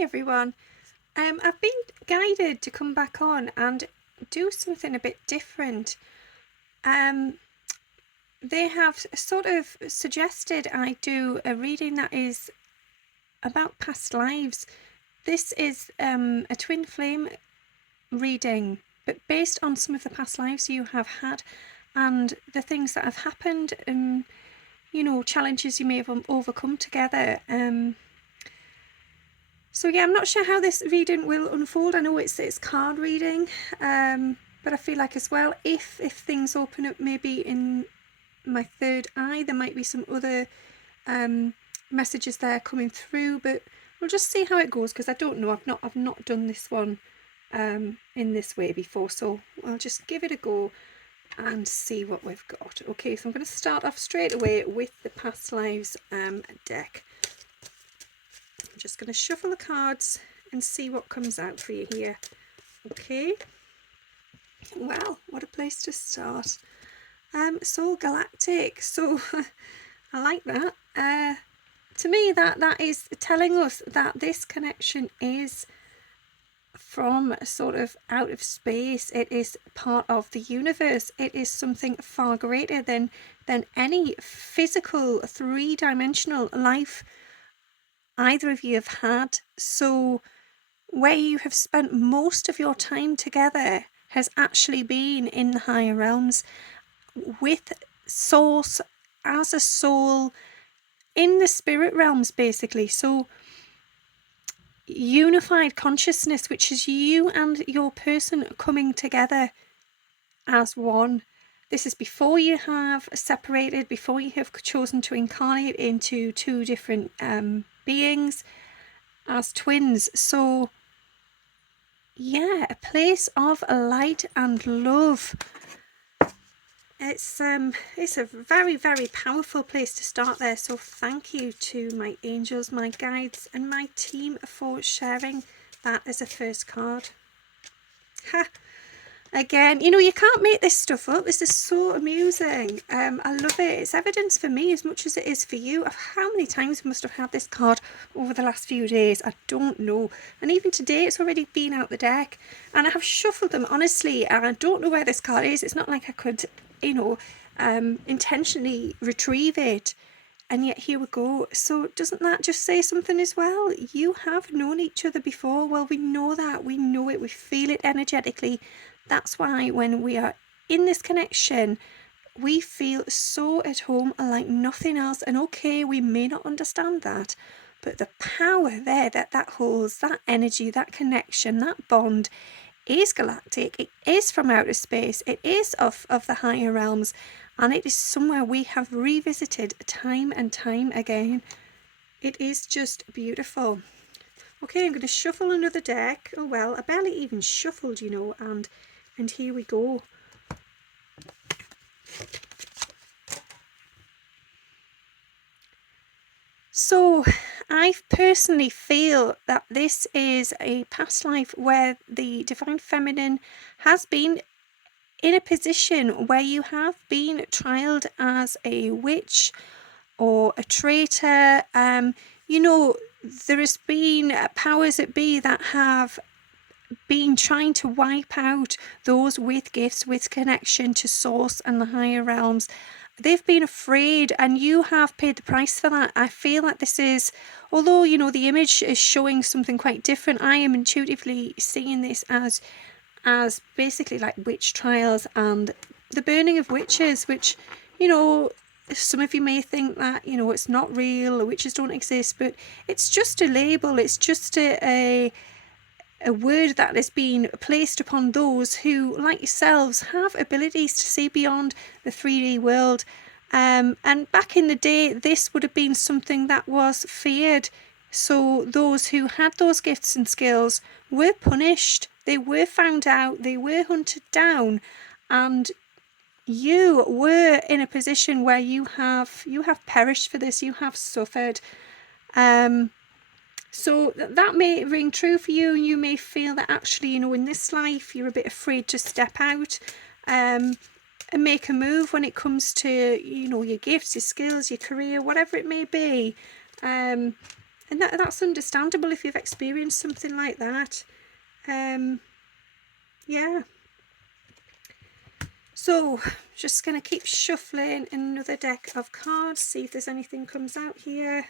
Hi everyone. I've been guided to come back on and do something a bit different. Um, they have sort of suggested I do a reading that is about past lives. This is a twin flame reading, but based on some of the past lives you have had and the things that have happened, challenges you may have overcome together. So yeah, I'm not sure how this reading will unfold. I know it's card reading, but I feel like as well, if things open up maybe in my third eye, there might be some other messages there coming through. But we'll just see how it goes, because I don't know. I've not done this one in this way before, so I'll just give it a go and see what we've got. Okay, so I'm going to start off straight away with the past lives deck. I'm just going to shuffle the cards and see what comes out for you here. Okay, well, what a place to start. So galactic, so I like that. To me, that is telling us that this connection is from sort of out of space. It is part of the universe. It is something far greater than any physical three-dimensional life either of you have had. So where you have spent most of your time together has actually been in the higher realms with Source as a soul in the spirit realms, basically. So unified consciousness, which is you and your person coming together as one. This is before you have separated, before you have chosen to incarnate into two different beings as twins. So yeah, a place of light and love. It's a very, very powerful place to start there. So thank you to my angels, my guides and my team for sharing that as a first card. Ha! Again, you can't make this stuff up. This is so amusing. I love it. It's evidence for me as much as it is for you of how many times we must have had this card over the last few days. I don't know. And even today, it's already been out the deck. And I have shuffled them, honestly, and I don't know where this card is. It's not like I could, intentionally retrieve it. And yet here we go. So doesn't that just say something as well? You have known each other before. Well, we know that. We know it. We feel it energetically. That's why when we are in this connection, we feel so at home, like nothing else. And okay, we may not understand that, but the power there that holds, that energy, that connection, that bond is galactic. It is from outer space. It is of the higher realms. And it is somewhere we have revisited time and time again. It is just beautiful. Okay, I'm going to shuffle another deck. Oh well, I barely even shuffled, and here we go. So I personally feel that this is a past life where the Divine Feminine has been in a position where you have been trialed as a witch or a traitor. There has been powers that be that have been trying to wipe out those with gifts, with connection to Source and the higher realms. They've been afraid, and you have paid the price for that. I feel like this is, although the image is showing something quite different, I am intuitively seeing this as basically like witch trials and the burning of witches, which some of you may think that it's not real, witches don't exist, but it's just a label. It's just a word that has been placed upon those who, like yourselves, have abilities to see beyond the 3D world. And back in the day, this would have been something that was feared. So those who had those gifts and skills were punished. They were found out. They were hunted down. And you were in a position where you have perished for this. You have suffered. So that may ring true for you. You may feel that actually, in this life, you're a bit afraid to step out and make a move when it comes to, your gifts, your skills, your career, whatever it may be. And that's understandable if you've experienced something like that. Yeah. So, just going to keep shuffling another deck of cards, see if there's anything comes out here.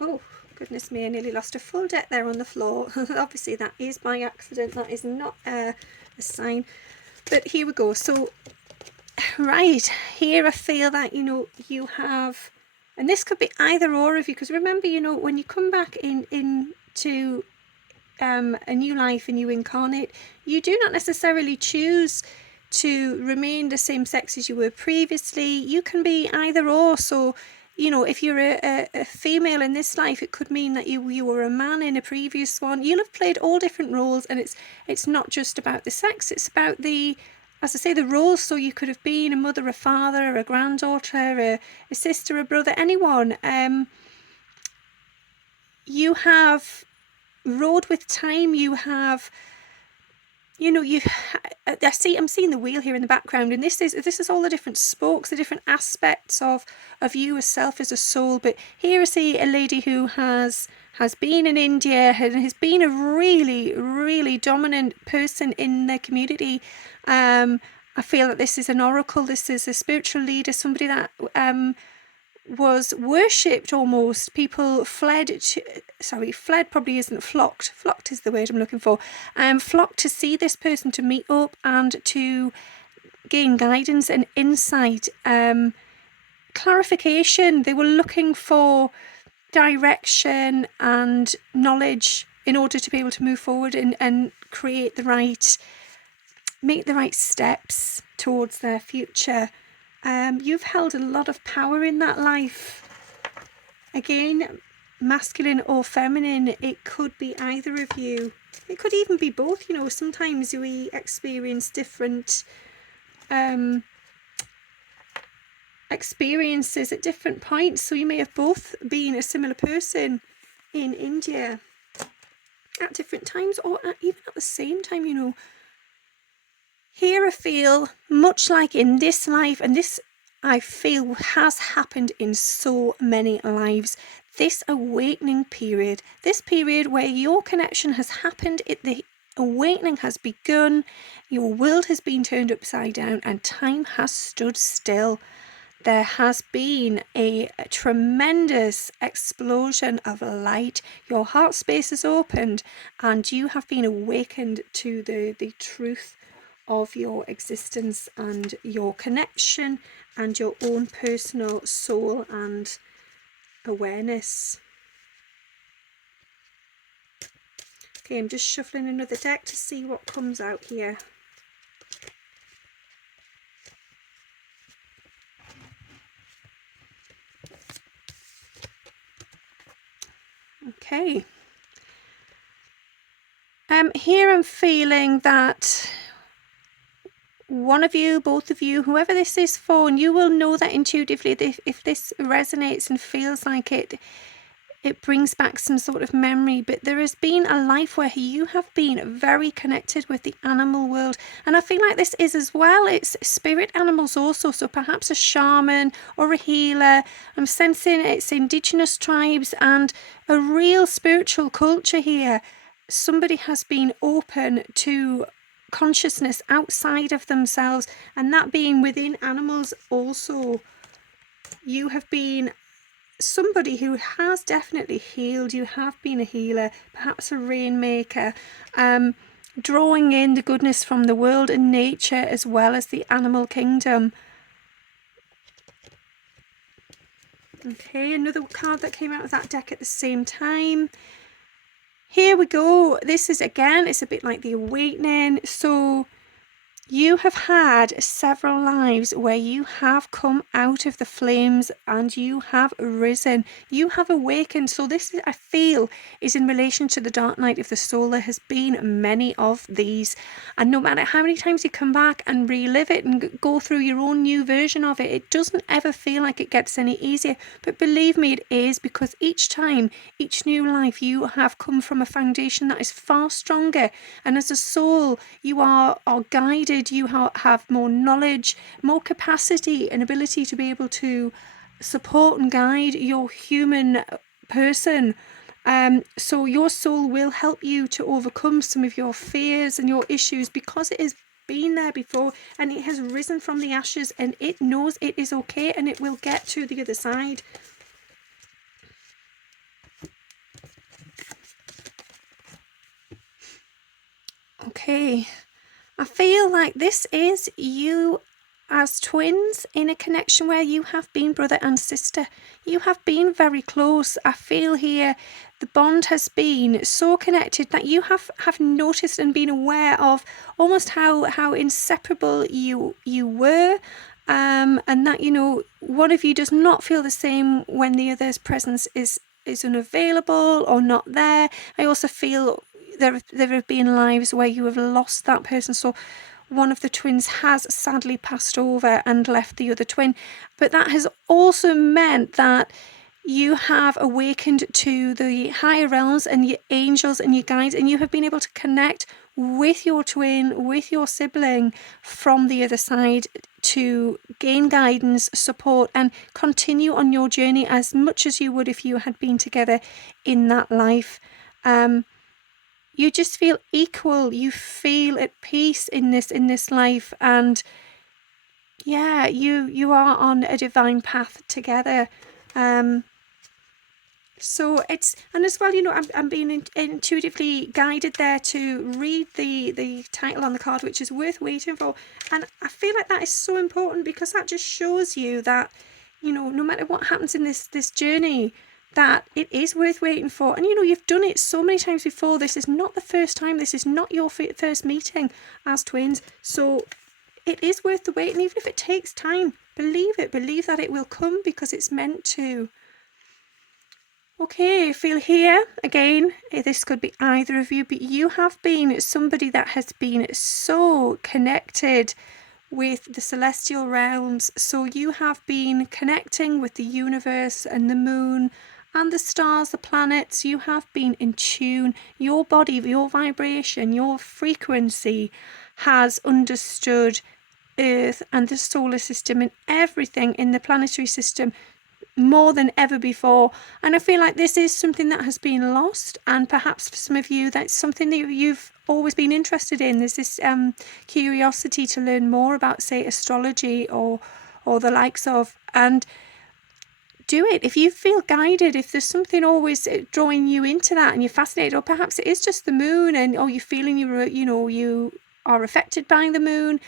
Oh, goodness me, I nearly lost a full deck there on the floor. Obviously, that is by accident. That is not a sign. But here we go. So, right, here I feel that, you have, and this could be either or of you, because remember, when you come back into a new life and you incarnate, you do not necessarily choose to remain the same sex as you were previously. You can be either or. So, if you're a female in this life, it could mean that you were a man in a previous one. You'll have played all different roles, and it's not just about the sex, it's about as I say, the roles. So you could have been a mother, a father, a granddaughter, a sister, a brother, anyone. You have rode with time. You have, I'm seeing the wheel here in the background, and this is all the different spokes, the different aspects of you as self, as a soul. But here I see a lady who has been in India and has been a really, really dominant person in the community. I feel that this is an oracle. This is a spiritual leader, somebody that was worshipped almost. People fled probably isn't, flocked is the word I'm looking for, flocked to see this person, to meet up and to gain guidance and insight, clarification. They were looking for direction and knowledge in order to be able to move forward and make the right steps towards their future. You've held a lot of power in that life. Again, masculine or feminine, it could be either of you. It could even be both. Sometimes we experience different experiences at different points. So you may have both been a similar person in India at different times, or even at the same time. Here I feel, much like in this life, and this I feel has happened in so many lives, this awakening period, this period where your connection has happened, the awakening has begun, your world has been turned upside down, and time has stood still. There has been a tremendous explosion of light. Your heart space has opened, and you have been awakened to the truth of your existence and your connection and your own personal soul and awareness. Okay, I'm just shuffling another deck to see what comes out here. Okay. Here I'm feeling that one of you, both of you, whoever this is for, and you will know that intuitively if this resonates and feels like it brings back some sort of memory. But there has been a life where you have been very connected with the animal world, and I feel like this is as well, it's spirit animals also. So perhaps a shaman or a healer. I'm sensing it's indigenous tribes and a real spiritual culture here. Somebody has been open to consciousness outside of themselves, and that being within animals also. You have been somebody who has definitely healed. You have been a healer, perhaps a rainmaker, drawing in the goodness from the world and nature as well as the animal kingdom. Okay, another card that came out of that deck at the same time. Here we go. This is, again, it's a bit like the awakening. So you have had several lives where you have come out of the flames and you have risen. You have awakened. So this, I feel, is in relation to the dark night of the soul. There has been many of these. And no matter how many times you come back and relive it and go through your own new version of it, it doesn't ever feel like it gets any easier. But believe me, it is, because each time, each new life, you have come from a foundation that is far stronger. And as a soul, you are guided connected, you have more knowledge, more capacity and ability to be able to support and guide your human person. So your soul will help you to overcome some of your fears and your issues, because it has been there before and it has risen from the ashes, and it knows it is okay, and it will get to the other side. Okay, I feel like this is you as twins in a connection where you have been brother and sister. You have been very close. I feel here the bond has been so connected that you have noticed and been aware of almost how inseparable you were. And that, you know, one of you does not feel the same when the other's presence is unavailable or not there. I also feel there have been lives where you have lost that person. So one of the twins has sadly passed over and left the other twin. But that has also meant that you have awakened to the higher realms and your angels and your guides, and you have been able to connect with your twin, with your sibling from the other side to gain guidance, support, and continue on your journey as much as you would if you had been together in that life. You just feel equal. You feel at peace in this life, and yeah, you are on a divine path together. So it's, and as well, you know, I'm being intuitively guided there to read the title on the card, which is Worth Waiting For. And I feel like that is so important, because that just shows you that, you know, no matter what happens in this journey, that it is worth waiting for. And you know, you've done it so many times before. This is not the first time. This is not your first meeting as twins. So it is worth the wait. And even if it takes time, believe it. Believe that it will come, because it's meant to. Okay, feel here again. This could be either of you, but you have been somebody that has been so connected with the celestial realms. So you have been connecting with the universe and the moon and the stars, the planets. You have been in tune. Your body, your vibration, your frequency has understood Earth and the solar system and everything in the planetary system more than ever before. And I feel like this is something that has been lost, and perhaps for some of you that's something that you've always been interested in. There's this curiosity to learn more about, say, astrology or the likes of, and do it if you feel guided. If there's something always drawing you into that and you're fascinated, or perhaps it is just the moon, and you're feeling you are affected by the moon,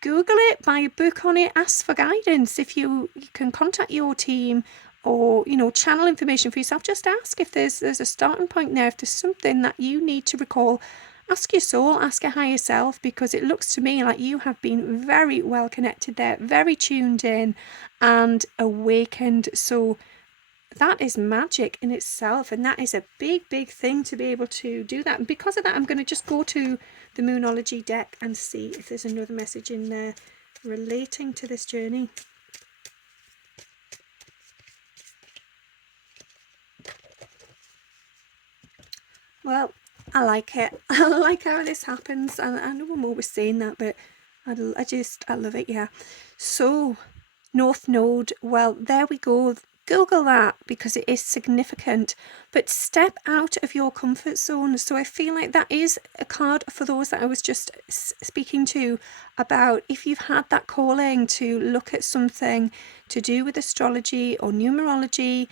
Google it, buy a book on it, ask for guidance. If you can contact your team, or channel information for yourself, just ask if there's a starting point there. If there's something that you need to recall, ask your soul, ask your higher self, because it looks to me like you have been very well connected there, very tuned in and awakened. So that is magic in itself, and that is a big thing to be able to do that. And because of that, I'm going to just go to the Moonology deck and see if there's another message in there relating to this journey. Well, I like it. I like how this happens, and I know I'm always saying that, but I love it. Yeah. So North Node, well, there we go. Google that, because it is significant. But step out of your comfort zone. So I feel like that is a card for those that I was just speaking to about. If you've had that calling to look at something to do with astrology or numerology,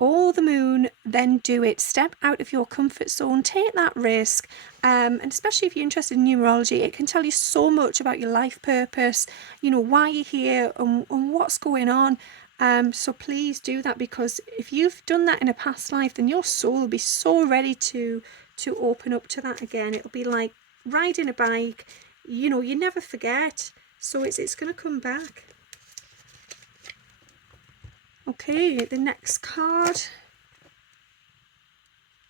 or the moon, then do it. Step out of your comfort zone, take that risk, and especially if you're interested in numerology, it can tell you so much about your life purpose, why you're here and what's going on. So please do that, because if you've done that in a past life, then your soul will be so ready to open up to that again. It'll be like riding a bike, you never forget. So it's going to come back. Okay, the next card,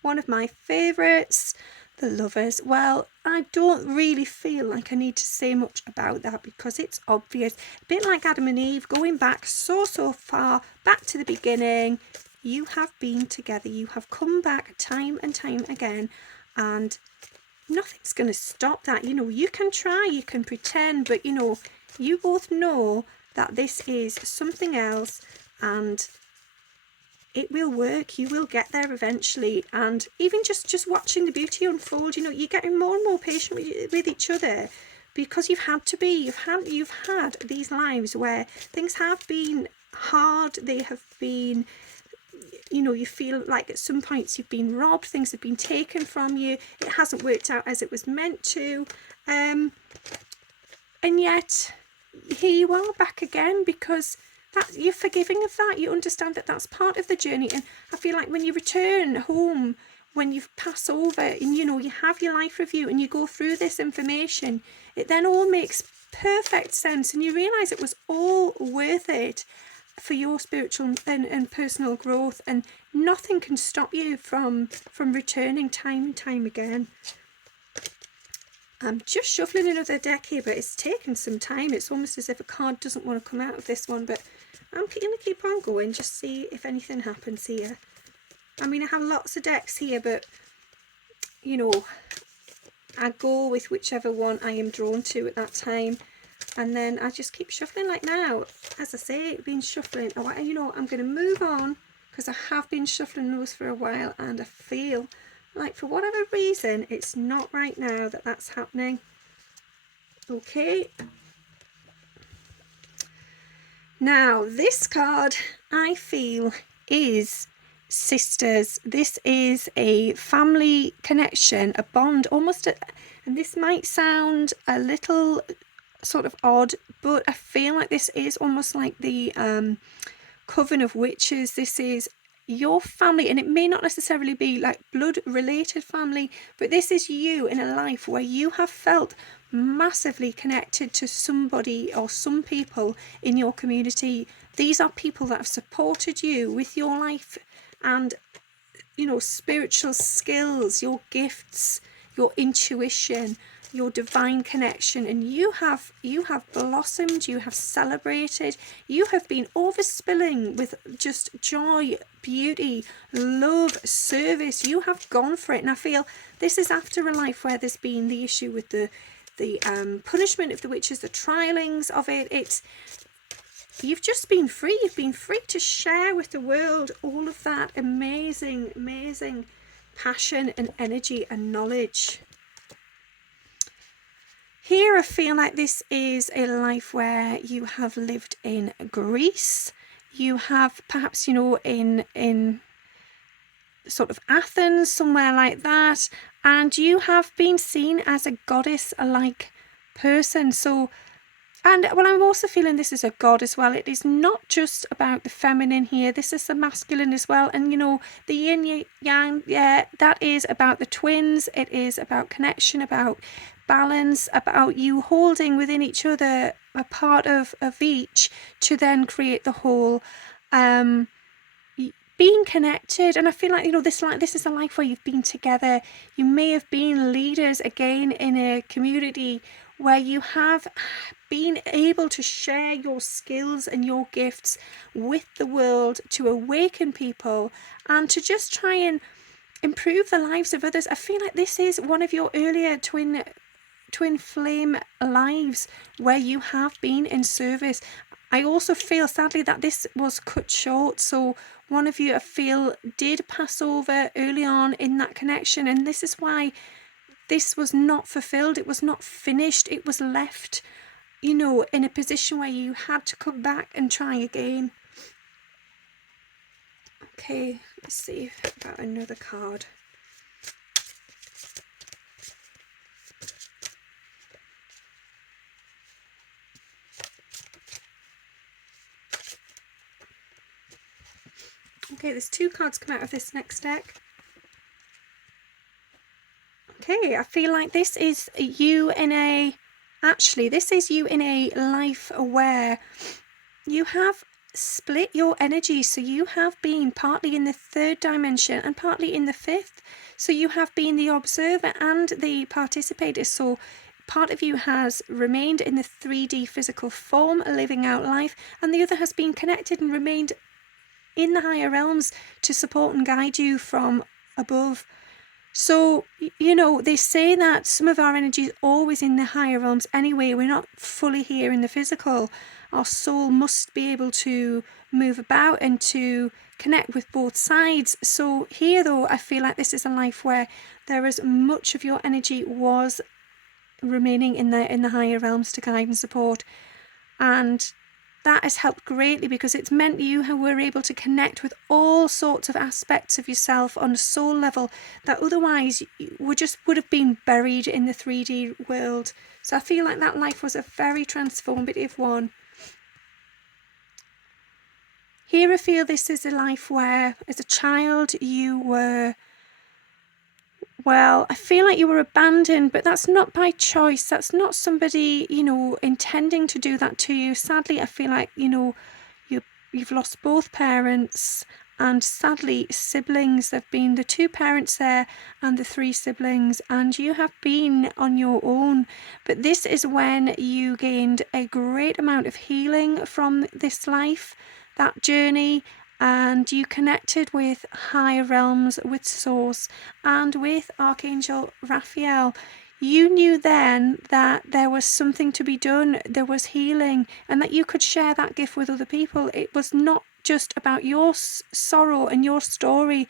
one of my favourites, the Lovers. Well, I don't really feel like I need to say much about that, because it's obvious. A bit like Adam and Eve, going back so far, back to the beginning. You have been together. You have come back time and time again, and nothing's going to stop that. You know, you can try, you can pretend, but you know, you both know that this is something else, and it will work. You will get there eventually. And even just watching the beauty unfold, you know, you're getting more and more patient with each other, because you've had to be. You've had these lives where things have been hard. They have been, you know, you feel like at some points you've been robbed, things have been taken from you, it hasn't worked out as it was meant to, and yet here you are back again, because that you're forgiving of that. You understand that that's part of the journey. And I feel like when you return home, when you pass over and, you know, you have your life review and you go through this information, it then all makes perfect sense, and you realize it was all worth it for your spiritual and personal growth, and nothing can stop you from returning time and time again. I'm just shuffling another deck here, but it's taken some time. It's almost as if a card doesn't want to come out of this one, but I'm going to keep on going, just see if anything happens here. I mean, I have lots of decks here, but you know, I go with whichever one I am drawn to at that time, and then I just keep shuffling. Like now, as I say, been shuffling a while. You know, I'm going to move on because I have been shuffling those for a while, and I feel like for whatever reason it's not right now that that's happening. Okay, now this card I feel is sisters. This is a family connection, a bond, almost and this might sound a little sort of odd, but I feel like this is almost like the Coven of Witches. This is your family, and it may not necessarily be like blood related family, but this is you in a life where you have felt massively connected to somebody or some people in your community. These are people that have supported you with your life and, you know, spiritual skills, your gifts, your intuition, your divine connection, and you have blossomed, you have celebrated, you have been overspilling with just joy, beauty, love, service. You have gone for it, and I feel this is after a life where there's been the issue with the punishment of the witches, the trialings of it. You've just been free. You've been free to share with the world all of that amazing passion and energy and knowledge. Here I feel like this is a life where you have lived in Greece. You have perhaps, you know, in sort of Athens, somewhere like that, and you have been seen as a goddess-like person. So, and well, I'm also feeling this is a god as well. It is not just about the feminine here. This is the masculine as well. And, you know, the yin yang, yeah, that is about the twins. It is about connection, about balance, about you holding within each other a part of each to then create the whole. Being connected, and I feel like, you know, this is a life where you've been together. You may have been leaders again in a community where you have been able to share your skills and your gifts with the world to awaken people and to just try and improve the lives of others. I feel like this is one of your earlier twin flame lives where you have been in service. I also feel sadly that this was cut short, so one of you, I feel, did pass over early on in that connection, and this is why this was not fulfilled. It was not finished. It was left, you know, in a position where you had to come back and try again. Okay, let's see about another card. Okay, there's two cards come out of this next deck. Okay, I feel like this is you in a... Actually, this is you in a life where you have split your energy. So you have been partly in the third dimension and partly in the fifth. So you have been the observer and the participator. So part of you has remained in the 3D physical form, living out life, and the other has been connected and remained in the higher realms to support and guide you from above. So, they say that some of our energy is always in the higher realms anyway. We're not fully here in the physical. Our soul must be able to move about and to connect with both sides. So here, though, I feel like this is a life where there is much of your energy was remaining in the higher realms to guide and support. And that has helped greatly because it's meant you were able to connect with all sorts of aspects of yourself on a soul level that otherwise would have been buried in the 3D world. So I feel like that life was a very transformative one. Here I feel this is a life where as a child you were, well, I feel like you were abandoned, but that's not by choice. That's not somebody, intending to do that to you. Sadly, I feel like, you've lost both parents, and sadly, siblings. There've been the 2 parents there and the 3 siblings, and you have been on your own. But this is when you gained a great amount of healing from this life, that journey, and you connected with higher realms, with Source, and with Archangel Raphael. You knew then that there was something to be done, there was healing, and that you could share that gift with other people. It was not just about your sorrow and your story,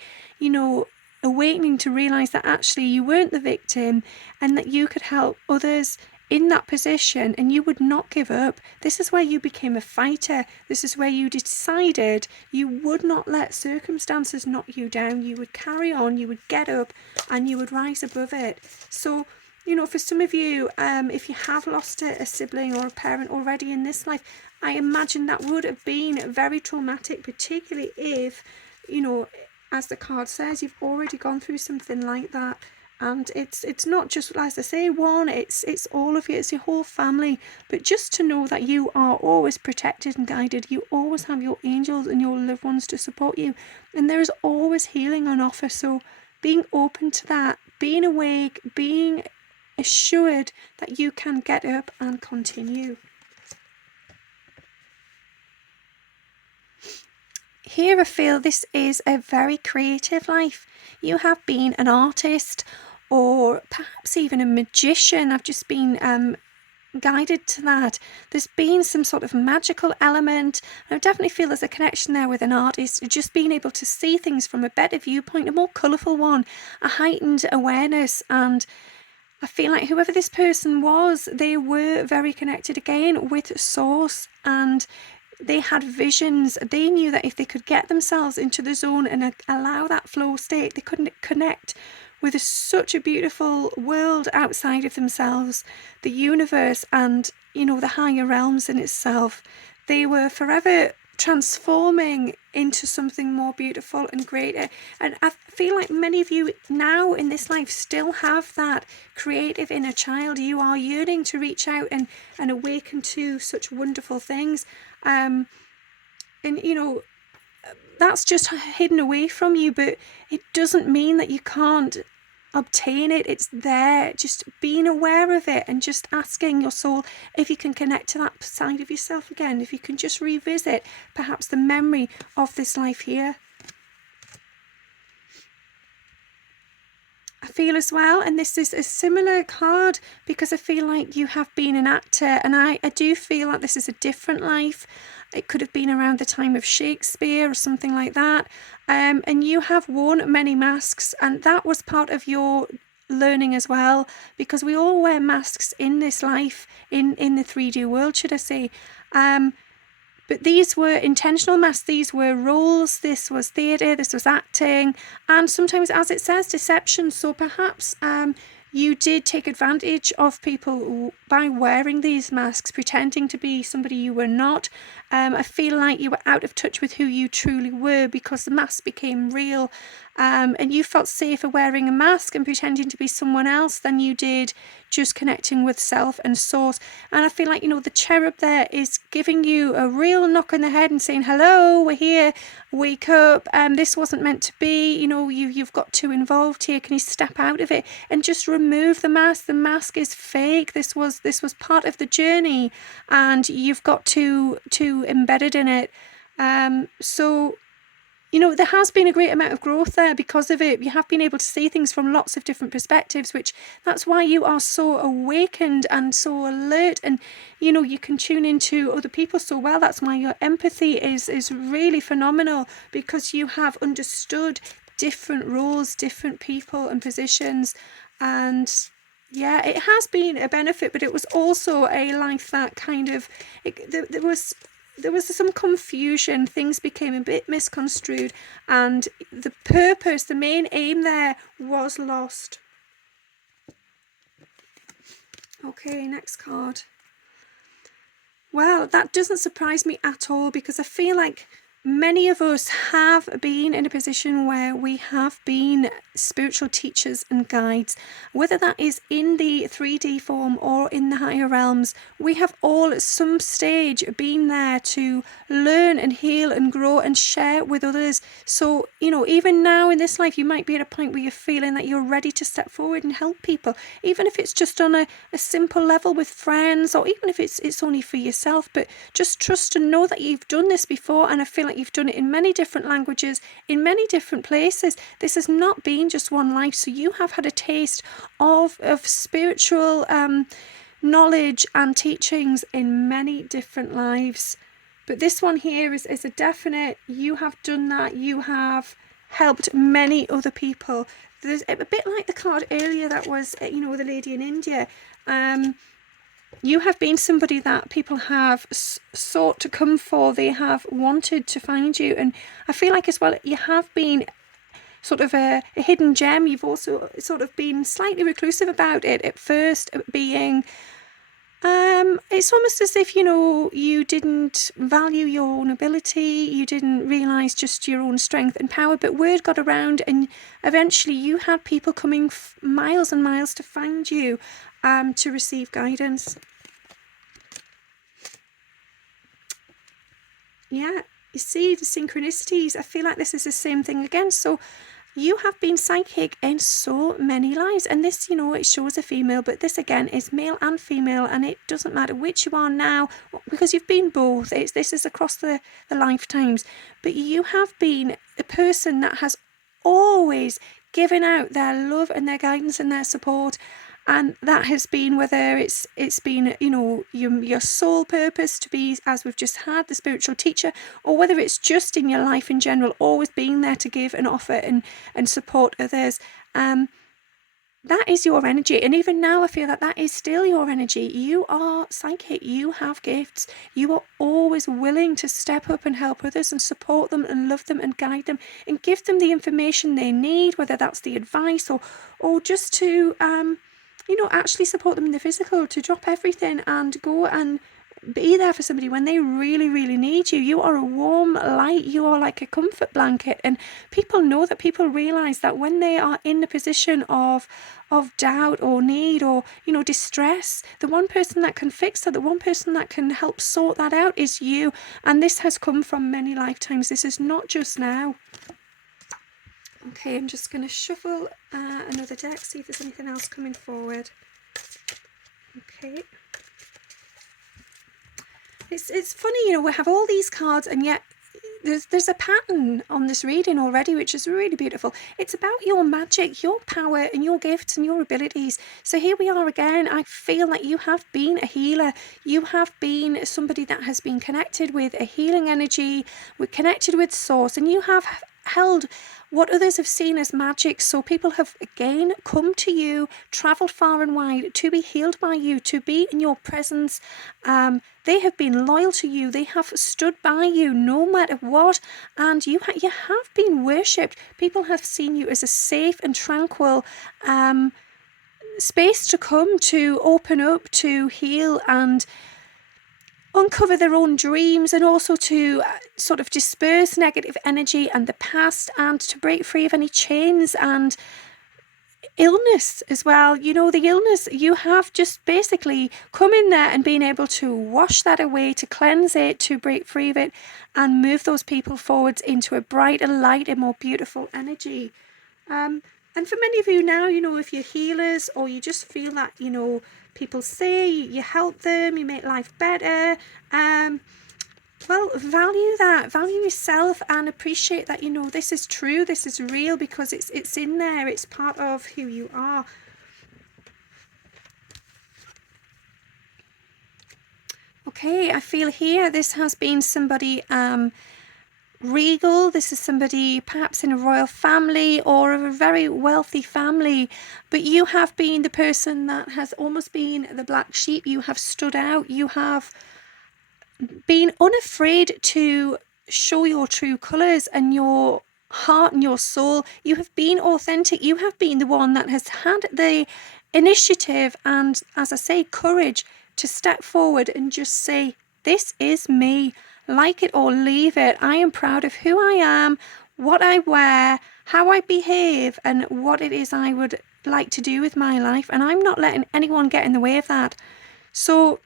awakening to realise that actually you weren't the victim and that you could help others in that position and you would not give up. This is where you became a fighter. This is where you decided you would not let circumstances knock you down. You would carry on, you would get up, and you would rise above it. So, for some of you, if you have lost a sibling or a parent already in this life, I imagine that would have been very traumatic, particularly if, as the card says, you've already gone through something like that. And it's not just, as I say, one, it's all of you, it's your whole family. But just to know that you are always protected and guided, you always have your angels and your loved ones to support you, and there is always healing on offer. So being open to that, being awake, being assured that you can get up and continue. Here I feel this is a very creative life. You have been an artist or perhaps even a magician. I've just been guided to that. There's been some sort of magical element. I definitely feel there's a connection there with an artist, just being able to see things from a better viewpoint, a more colourful one, a heightened awareness. And I feel like whoever this person was, they were very connected again with Source, and they had visions. They knew that if they could get themselves into the zone and allow that flow state, they couldn't connect with such a beautiful world outside of themselves, the universe, and the higher realms in itself. They were forever transforming into something more beautiful and greater. And I feel like many of you now in this life still have that creative inner child. You are yearning to reach out and awaken to such wonderful things. And that's just hidden away from you, but it doesn't mean that you can't obtain it. It's there, just being aware of it and just asking your soul if you can connect to that side of yourself again, if you can just revisit perhaps the memory of this life here. I feel as well, and this is a similar card because I feel like you have been an actor, and I do feel like this is a different life. It could have been around the time of Shakespeare or something like that. And you have worn many masks, and that was part of your learning as well, because we all wear masks in this life, in the 3D world, should I say. But these were intentional masks, these were roles, this was theatre, this was acting, and sometimes, as it says, deception. So perhaps you did take advantage of people by wearing these masks, pretending to be somebody you were not. I feel like you were out of touch with who you truly were because the mask became real, and you felt safer wearing a mask and pretending to be someone else than you did just connecting with self and Source. And I feel like, the cherub there is giving you a real knock on the head and saying, hello, we're here, wake up, this wasn't meant to be, you've got too involved here, can you step out of it and just remove the mask? The mask is fake. This was part of the journey, and you've got to embed it in it. So there has been a great amount of growth there because of it. You have been able to see things from lots of different perspectives, which that's why you are so awakened and so alert, and you can tune into other people so well. That's why your empathy is really phenomenal, because you have understood different roles, different people and positions. And yeah, it has been a benefit, but it was also a life that kind of there was some confusion. Things became a bit misconstrued, and the purpose, the main aim there, was lost. Okay, next card. Well, that doesn't surprise me at all, because I feel like many of us have been in a position where we have been spiritual teachers and guides, whether that is in the 3D form or in the higher realms. We have all at some stage been there to learn and heal and grow and share with others. So, even now in this life, you might be at a point where you're feeling that you're ready to step forward and help people, even if it's just on a simple level with friends, or even if it's only for yourself. But just trust and know that you've done this before, and I feel like you've done it in many different languages, in many different places. This has not been just one life, so you have had a taste of spiritual knowledge and teachings in many different lives. But this one here is a definite, you have done that. You have helped many other people. There's a bit like the card earlier that was, with the lady in India. You have been somebody that people have sought to come for. They have wanted to find you. And I feel like as well, you have been sort of a hidden gem. You've also sort of been slightly reclusive about it at first, being... it's almost as if, you didn't value your own ability, you didn't realise just your own strength and power, but word got around, and eventually you had people coming miles and miles to find you, to receive guidance. Yeah, you see the synchronicities. I feel like this is the same thing again. So you have been psychic in so many lives, and this, it shows a female, but this again is male and female, and it doesn't matter which you are now, because you've been both. This is across the lifetimes, but you have been a person that has always given out their love and their guidance and their support. And that has been, whether it's been, your sole purpose to be, as we've just had, the spiritual teacher, or whether it's just in your life in general, always being there to give and offer and support others. That is your energy. And even now, I feel that is still your energy. You are psychic. You have gifts. You are always willing to step up and help others and support them and love them and guide them and give them the information they need, whether that's the advice or just to... actually support them in the physical, to drop everything and go and be there for somebody when they really, really need you. You are a warm light. You are like a comfort blanket. And people know that. People realise that when they are in the position of doubt or need or, distress, the one person that can fix that, the one person that can help sort that out is you. And this has come from many lifetimes. This is not just now. Okay, I'm just going to shuffle another deck, see if there's anything else coming forward. Okay. It's funny, we have all these cards, and yet there's a pattern on this reading already, which is really beautiful. It's about your magic, your power, and your gifts and your abilities. So here we are again. I feel like you have been a healer. You have been somebody that has been connected with a healing energy, connected with source, and you have held what others have seen as magic. So people have again come to you, travelled far and wide to be healed by you, to be in your presence. They have been loyal to you. They have stood by you no matter what, and you have been worshipped. People have seen you as a safe and tranquil space to come, to open up, to heal and uncover their own dreams, and also to sort of disperse negative energy and the past, and to break free of any chains and illness as well. The illness, you have just basically come in there and been able to wash that away, to cleanse it, to break free of it, and move those people forwards into a brighter, lighter, more beautiful energy. And for many of you now, if you're healers, or you just feel that, people say you help them, you make life better, Well, value that, value yourself, and appreciate that, this is true, this is real, because it's in there, it's part of who you are. Okay, I feel here this has been somebody regal. This is somebody perhaps in a royal family or of a very wealthy family, but you have been the person that has almost been the black sheep. You have stood out. You have been unafraid to show your true colours and your heart and your soul. You have been authentic. You have been the one that has had the initiative and, as I say, courage to step forward and just say, this is me. Like it or leave it. I am proud of who I am, what I wear, how I behave, and what it is I would like to do with my life. And I'm not letting anyone get in the way of that. So,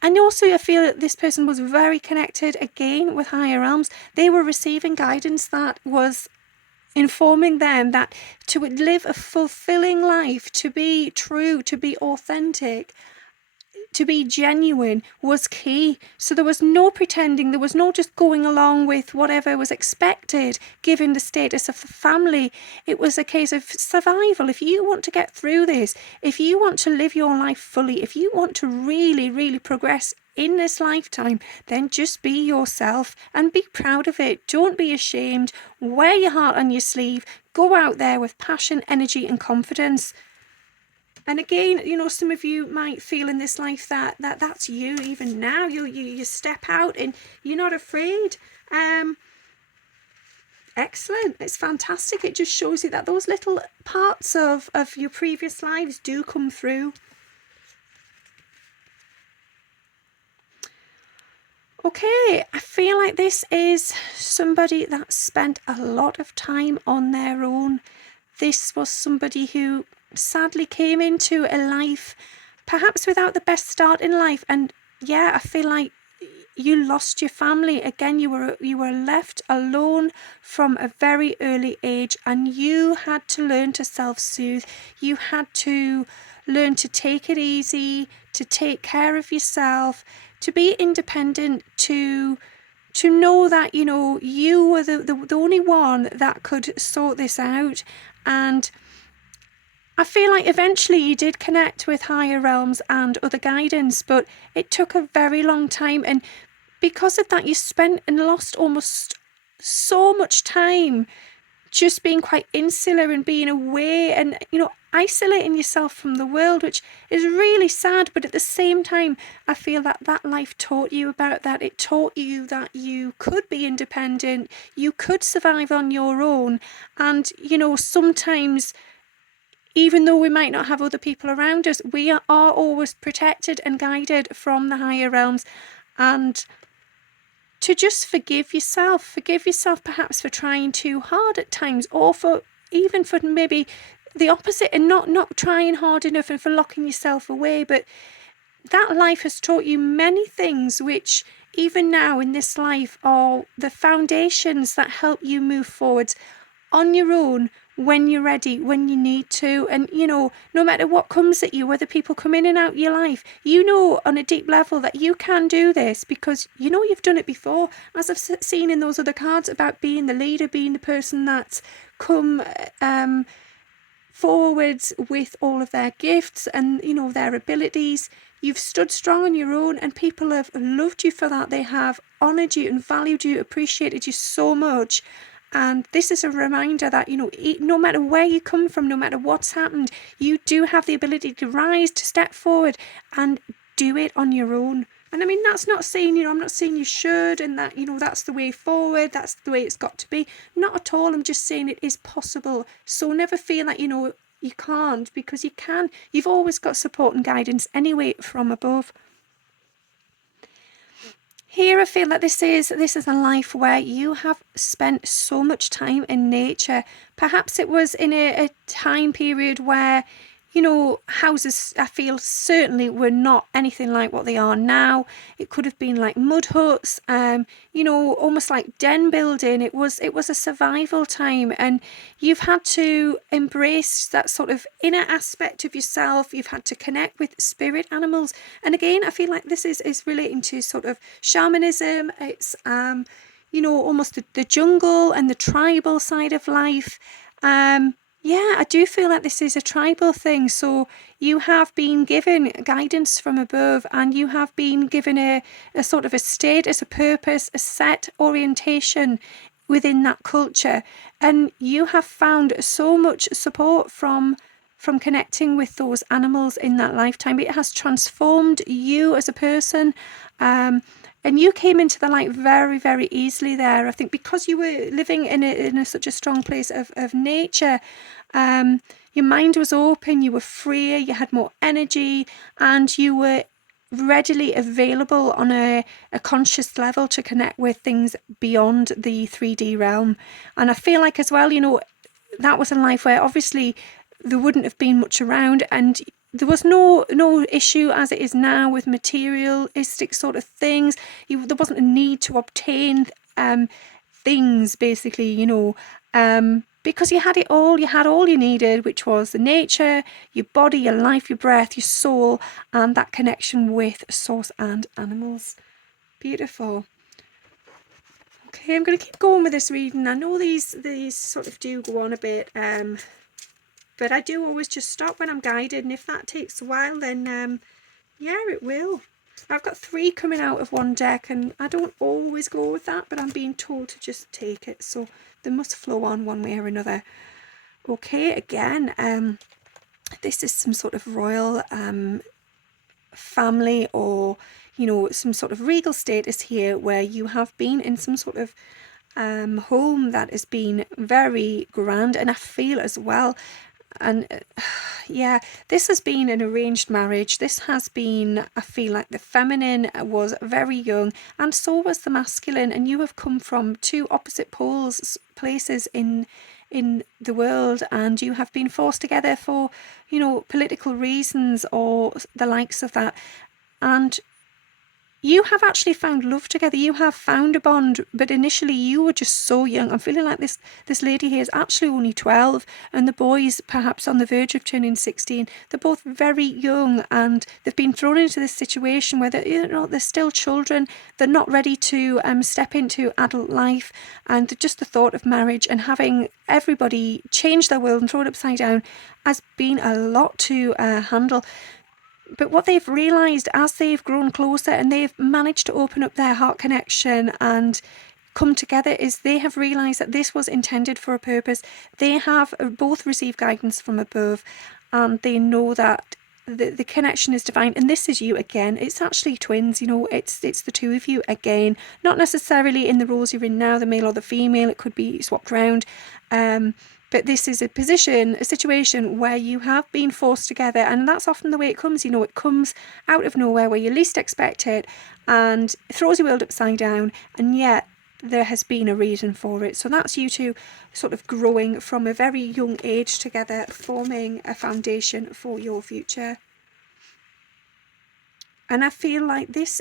and also I feel that this person was very connected again with higher realms. They were receiving guidance that was informing them that to live a fulfilling life, to be true, to be authentic, to be genuine was key. So there was no pretending, there was no just going along with whatever was expected given the status of the family. It was a case of survival. If you want to get through this, if you want to live your life fully, if you want to really, really progress in this lifetime, then just be yourself and be proud of it. Don't be ashamed. Wear your heart on your sleeve. Go out there with passion, energy and confidence. And again, some of you might feel in this life that's you. Even now, you step out and you're not afraid. Excellent. It's fantastic. It just shows you that those little parts of your previous lives do come through. Okay, I feel like this is somebody that spent a lot of time on their own. This was somebody who sadly came into a life perhaps without the best start in life, and I feel like you lost your family again. You were left alone from a very early age, and you had to learn to self-soothe. You had to learn to take it easy, to take care of yourself, to be independent, to know that you were the only one that could sort this out. And I feel like eventually you did connect with higher realms and other guidance, but it took a very long time. And because of that, you spent and lost almost so much time just being quite insular and being away and, isolating yourself from the world, which is really sad. But at the same time, I feel that life taught you about that. It taught you that you could be independent, you could survive on your own. And, sometimes, even though we might not have other people around us, we are always protected and guided from the higher realms. And to just forgive yourself perhaps for trying too hard at times, or for maybe the opposite and not trying hard enough and for locking yourself away. But that life has taught you many things which even now in this life are the foundations that help you move forwards on your own, when you're ready, when you need to. And no matter what comes at you, whether people come in and out your life, on a deep level that you can do this, because you've done it before, as I've seen in those other cards about being the leader, being the person that's come forwards with all of their gifts and their abilities. You've stood strong on your own, and people have loved you for that. They have honoured you and valued you, appreciated you so much. And this is a reminder that, no matter where you come from, no matter what's happened, you do have the ability to rise, to step forward and do it on your own. And I mean, that's not saying, I'm not saying you should and that, that's the way forward, that's the way it's got to be. Not at all. I'm just saying it is possible. So never feel like, you can't, because you can. You've always got support and guidance anyway from above. Here I feel that this is a life where you have spent so much time in nature. Perhaps it was in a time period where houses, I feel, certainly were not anything like what they are now. It could have been like mud huts, almost like den building. It was a survival time, and you've had to embrace that sort of inner aspect of yourself. You've had to connect with spirit animals. And again, I feel like this is relating to sort of shamanism. It's almost the jungle and the tribal side of life. Yeah, I do feel like this is a tribal thing. So you have been given guidance from above, and you have been given a sort of a status, a purpose, a set orientation within that culture. And you have found so much support from connecting with those animals in that lifetime. It has transformed you as a person. And you came into the light very, very easily there. I think because you were living in such a strong place of nature, your mind was open, you were freer, you had more energy, and you were readily available on a conscious level to connect with things beyond the 3D realm. And I feel like as well, that was a life where obviously there wouldn't have been much around, and there was no issue as it is now with materialistic sort of things. There wasn't a need to obtain things, basically, because you had it all. You had all you needed, which was the nature, your body, your life, your breath, your soul, and that connection with source and animals. Beautiful. Okay, I'm going to keep going with this reading. I know these sort of do go on a bit, but I do always just stop when I'm guided, and if that takes a while, then yeah, it will. I've got 3 coming out of one deck, and I don't always go with that, but I'm being told to just take it, so they must flow on one way or another. Okay, again, this is some sort of royal family, or some sort of regal status here, where you have been in some sort of home that has been very grand. And I feel as well, and yeah, this has been an arranged marriage. This has been, I feel like the feminine was very young, and so was the masculine, and you have come from 2 opposite places in the world, and you have been forced together for political reasons or the likes of that. And you have actually found love together. You have found a bond, but initially you were just so young. I'm feeling like this lady here is actually only 12, and the boy's perhaps on the verge of turning 16. They're both very young, and they've been thrown into this situation where they're still children. They're not ready to step into adult life, and just the thought of marriage and having everybody change their world and throw it upside down has been a lot to handle. But what they've realised as they've grown closer and they've managed to open up their heart connection and come together is they have realised that this was intended for a purpose. They have both received guidance from above, and they know that the connection is divine. And this is you again. It's actually twins, it's the 2 of you again. Not necessarily in the roles you're in now, the male or the female. It could be swapped around. But this is a situation where you have been forced together, and that's often the way it comes. It comes out of nowhere where you least expect it, and it throws your world upside down, and yet there has been a reason for it. So that's you 2 sort of growing from a very young age together, forming a foundation for your future. And I feel like this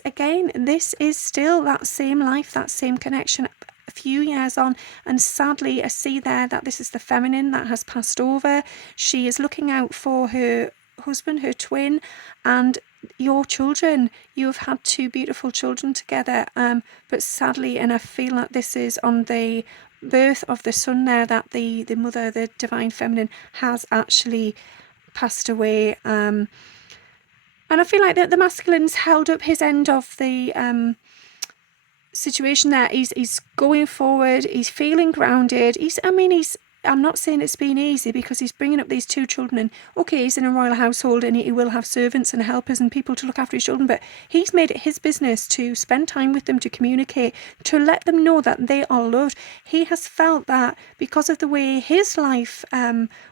is still that same life, that same connection a few years on. And sadly, I see there that this is the feminine that has passed over. She is looking out for her husband, her twin, and your children. You have had 2 beautiful children together, but sadly, and I feel like this is on the birth of the son there, that the mother, the divine feminine, has actually passed away. And I feel like that the masculine's held up his end of the situation there. He's going forward. He's feeling grounded. I'm not saying it's been easy, because he's bringing up these 2 children, and okay, he's in a royal household and he will have servants and helpers and people to look after his children, but he's made it his business to spend time with them, to communicate, to let them know that they are loved. He has felt that because of the way his life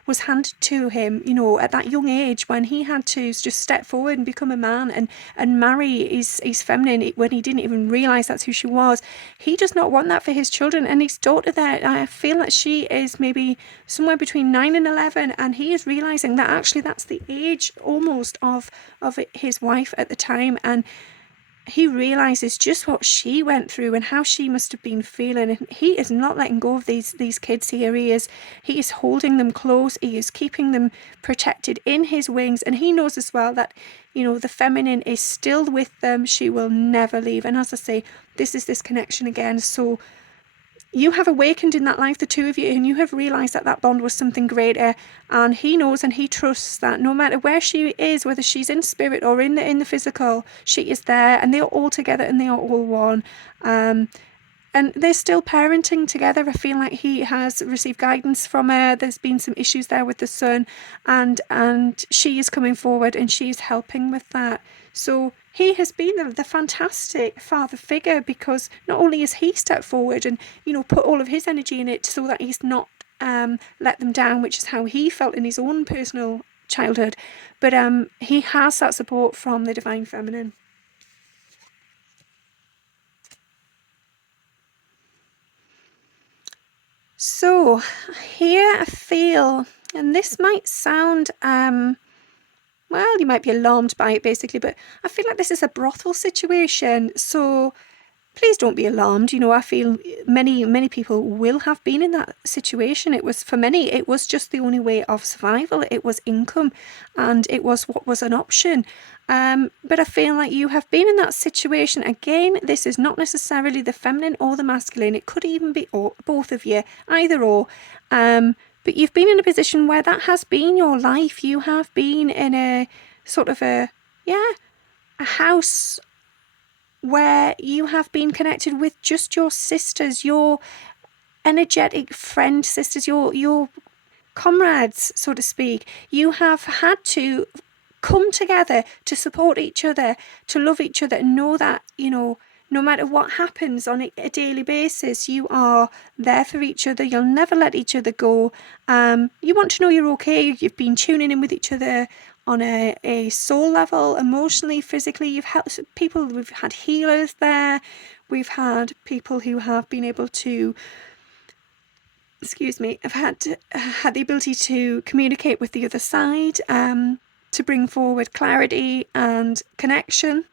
was handed to him, at that young age, when he had to just step forward and become a man and marry his feminine when he didn't even realise that's who she was. He does not want that for his children. And his daughter there, I feel that she is maybe maybe somewhere between 9 and 11, and he is realising that actually that's the age almost of his wife at the time, and he realises just what she went through and how she must have been feeling, and he is not letting go of these kids here. He is holding them close, he is keeping them protected in his wings, and he knows as well that, you know, the feminine is still with them. She will never leave. And as I say, this is this connection again. So you have awakened in that life, the two of you, and you have realised that that bond was something greater, and he knows and he trusts that no matter where she is, whether she's in spirit or in the physical, she is there, and they are all together and they are all one. And they're still parenting together. I feel like he has received guidance from her. There's been some issues there with the son, and she is coming forward and she's helping with that. So he has been the fantastic father figure, because not only has he stepped forward and, you know, put all of his energy in it so that he's not let them down, which is how he felt in his own personal childhood, but he has that support from the Divine Feminine. So here I feel, and this might sound, well, you might be alarmed by it basically, but I feel like this is a brothel situation. So please don't be alarmed. You know, I feel many people will have been in that situation. It was, for many, it was just the only way of survival. It was income, and it was what was an option. But I feel like you have been in that situation. Again, this is not necessarily the feminine or the masculine. It could even be both of you, either or. But you've been in a position where that has been your life. You have been in a sort of a house where you have been connected with just your sisters, your energetic friend sisters, your comrades, so to speak. You have had to come together to support each other, to love each other, and know that, you know, no matter what happens on a daily basis, you are there for each other. You'll never let each other go. You want to know you're okay. You've been tuning in with each other on a soul level, emotionally, physically. You've had people, we've had healers there. We've had people who have been able to, have had the ability to communicate with the other side, to bring forward clarity and connection.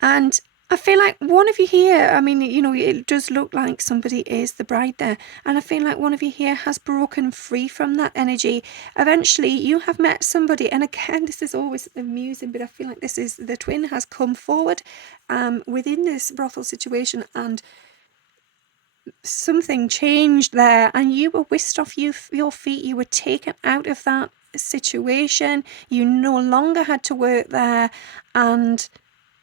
And I feel like one of you here, I mean, you know, it does look like somebody is the bride there. And I feel like one of you here has broken free from that energy. Eventually, you have met somebody. And again, this is always amusing, but I feel like this is, the twin has come forward within this brothel situation, and something changed there, and you were whisked off your feet. You were taken out of that situation. You no longer had to work there, and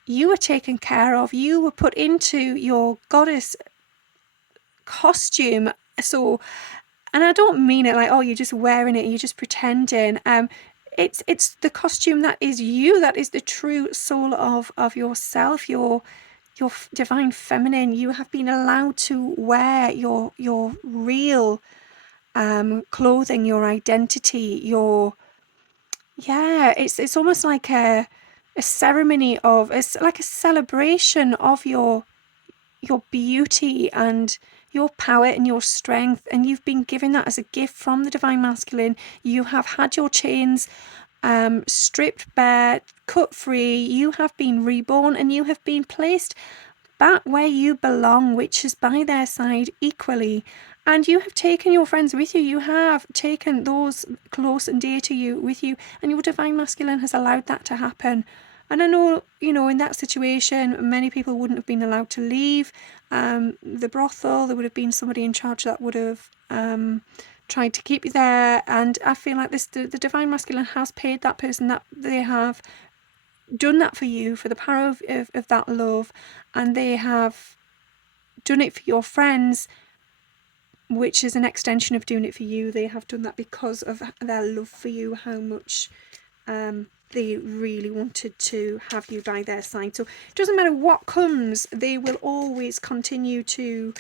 you were taken care of. You were put into your goddess costume. So, and I don't mean it like, oh, you're just wearing it, you're just pretending. It's the costume that is you, that is the true soul of yourself, your divine feminine. You have been allowed to wear your real clothing, your identity, it's almost like a ceremony of, it's like a celebration of your beauty and your power and your strength, and you've been given that as a gift from the Divine Masculine. You have had your chains stripped bare, cut free. You have been reborn, and you have been placed back where you belong, which is by their side equally. And you have taken your friends with you. You have taken those close and dear to you with you, and your Divine Masculine has allowed that to happen. And I know, you know, in that situation, many people wouldn't have been allowed to leave the brothel. There would have been somebody in charge that would have tried to keep you there. And I feel like the Divine Masculine has paid that person, that they have done that for you, for the power of that love, and they have done it for your friends, which is an extension of doing it for you. They have done that because of their love for you, how much they really wanted to have you by their side. So it doesn't matter what comes, they will always continue to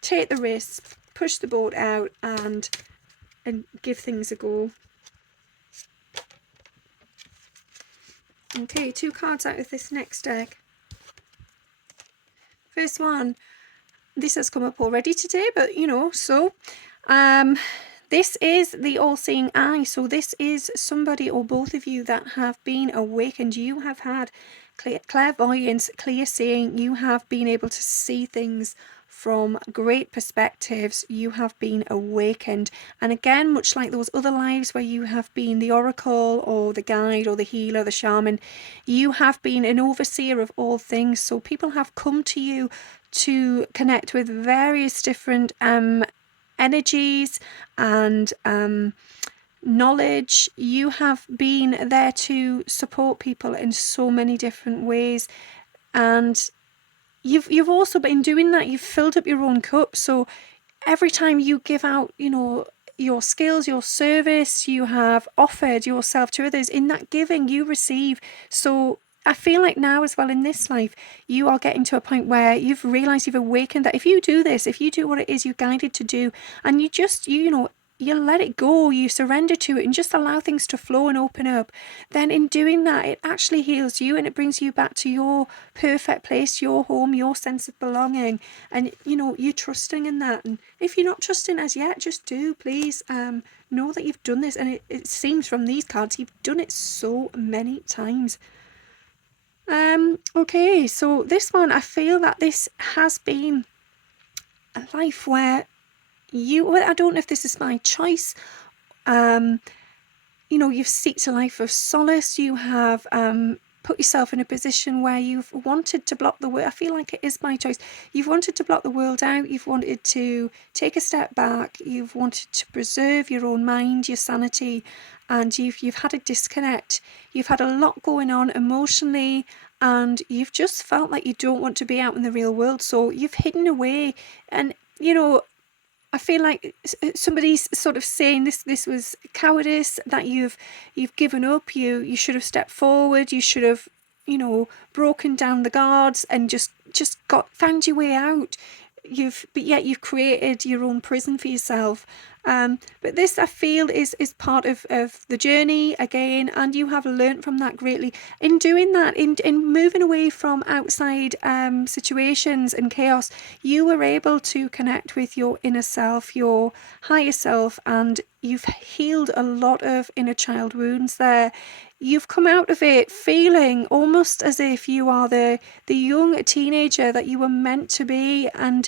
take the risk, push the boat out, and give things a go. Okay, 2 cards out of this next deck. First one, this has come up already today, but so this is the all-seeing eye. So this is somebody or both of you that have been awakened. You have had clairvoyance, clear seeing. You have been able to see things from great perspectives. You have been awakened. And again, much like those other lives where you have been the oracle or the guide or the healer, the shaman, you have been an overseer of all things. So people have come to you to connect with various different energies and knowledge. You have been there to support people in so many different ways, and you've also been doing that. You've filled up your own cup. So every time you give out, your skills, your service, you have offered yourself to others. In that giving, you receive. So I feel like now as well in this life, you are getting to a point where you've realised, you've awakened that if you do this, if you do what it is you're guided to do, and you let it go, you surrender to it and just allow things to flow and open up, then in doing that, it actually heals you and it brings you back to your perfect place, your home, your sense of belonging. And, you're trusting in that. And if you're not trusting as yet, just do, please. Know that you've done this. And it seems from these cards, you've done it so many times. Okay, so this one, I feel that this has been a life where I don't know if this is my choice. You've sought a life of solace. You have put yourself in a position where you've wanted to block the world. I feel like it is my choice. You've wanted to block the world out. You've wanted to take a step back. You've wanted to preserve your own mind, your sanity, and you've had a disconnect. You've had a lot going on emotionally, and you've just felt like you don't want to be out in the real world. So you've hidden away, and I feel like somebody's sort of saying this was cowardice, that you've given up. You should have stepped forward. You should have broken down the guards and just found your way out. But yet you've created your own prison for yourself. But this, I feel, is part of the journey again, and you have learnt from that greatly. In doing that, in moving away from outside situations and chaos, you were able to connect with your inner self, your higher self, and you've healed a lot of inner child wounds there. You've come out of it feeling almost as if you are the young teenager that you were meant to be, and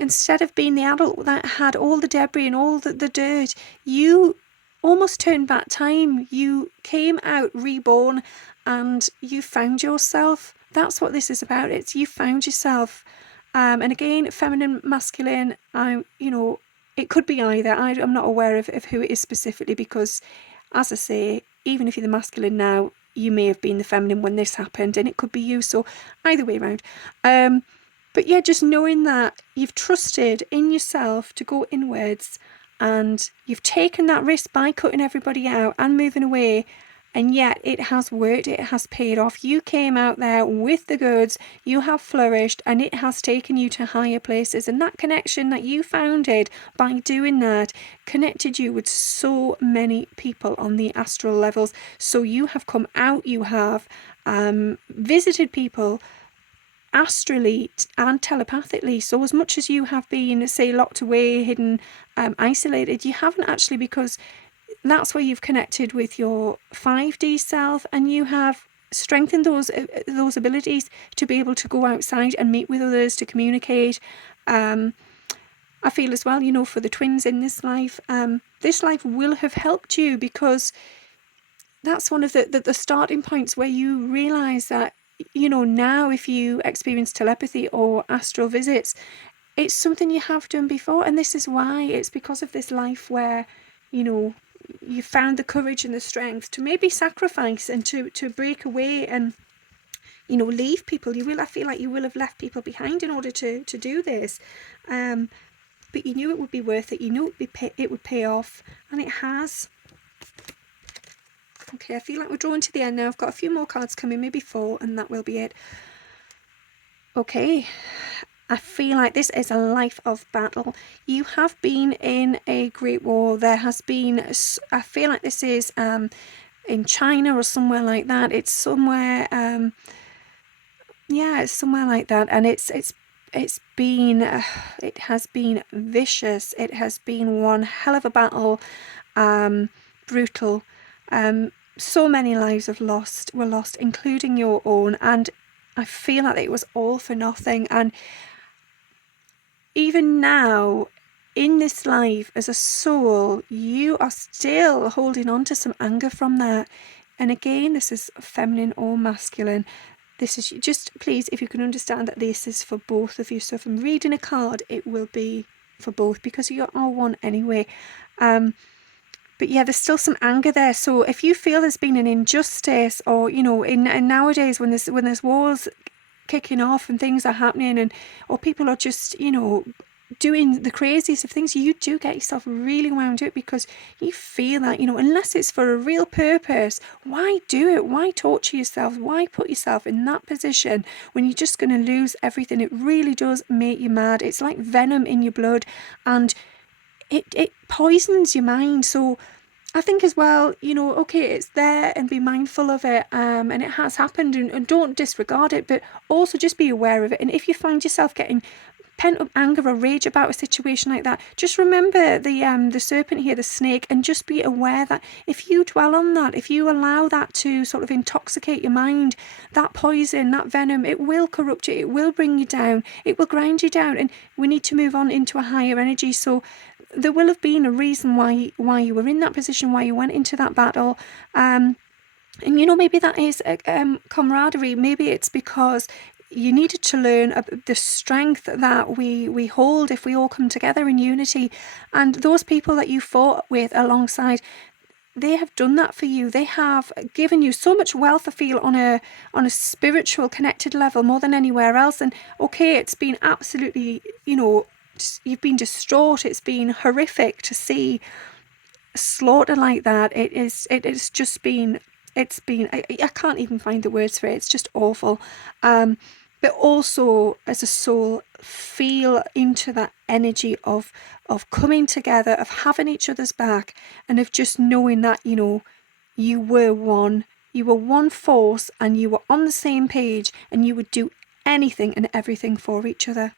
instead of being the adult that had all the debris and all the dirt, you almost turned back time. You came out reborn and you found yourself. That's what this is about. It's you found yourself. And again, feminine, masculine, it could be either. I'm not aware of who it is specifically, because, as I say, even if you're the masculine now, you may have been the feminine when this happened, and it could be you. So either way around. But yeah, just knowing that you've trusted in yourself to go inwards, and you've taken that risk by cutting everybody out and moving away, and yet it has worked, it has paid off. You came out there with the goods, you have flourished, and it has taken you to higher places. And that connection that you founded by doing that connected you with so many people on the astral levels. So you have come out, you have visited people astrally and telepathically. So as much as you have been, say, locked away, hidden, isolated, you haven't actually, because that's where you've connected with your 5D self, and you have strengthened those abilities to be able to go outside and meet with others, to communicate. I feel as well, for the twins in this life will have helped you, because that's one of the starting points where you realise that now if you experience telepathy or astral visits, it's something you have done before. And this is why, it's because of this life where you found the courage and the strength to maybe sacrifice and to break away and leave people. I feel like you will have left people behind in order to do this, but you knew it would be worth it. You knew it would pay off, and it has. Okay, I feel like we're drawing to the end now. I've got a few more cards coming, maybe 4, and that will be it. Okay, I feel like this is a life of battle. You have been in a great war. There has been, I feel like this is in China or somewhere like that. It's somewhere, yeah, it's somewhere like that. And it's it has been vicious. It has been one hell of a battle, brutal. So many lives were lost, including your own, and I feel like it was all for nothing. And even now, in this life, as a soul, you are still holding on to some anger from that. And again, this is feminine or masculine. This is just, please, if you can understand that this is for both of you. So if I'm reading a card, it will be for both, because you are one anyway. But yeah, there's still some anger there. So if you feel there's been an injustice, or in nowadays when there's wars kicking off and things are happening, or people are just doing the craziest of things, you do get yourself really wound up, because you feel that unless it's for a real purpose, why do it? Why torture yourself? Why put yourself in that position when you're just going to lose everything? It really does make you mad. It's like venom in your blood, and it poisons your mind. So I think as well, okay, it's there, and be mindful of it, and it has happened, and don't disregard it, but also just be aware of it. And if you find yourself getting pent up anger or rage about a situation like that, just remember the serpent here, the snake, and just be aware that if you dwell on that, if you allow that to sort of intoxicate your mind, that poison, that venom, it will corrupt you, it will bring you down, it will grind you down, and we need to move on into a higher energy. So there will have been a reason why you were in that position, why you went into that battle. And maybe that is camaraderie. Maybe it's because you needed to learn the strength that we hold if we all come together in unity. And those people that you fought with alongside, they have done that for you. They have given you so much wealth, I feel, on a spiritual connected level, more than anywhere else. And okay, it's been absolutely, you've been distraught. It's been horrific to see slaughter like that. It's just been, I can't even find the words for it. It's just awful. But also, as a soul, feel into that energy of coming together, of having each other's back, and of just knowing that you were one force, and you were on the same page, and you would do anything and everything for each other.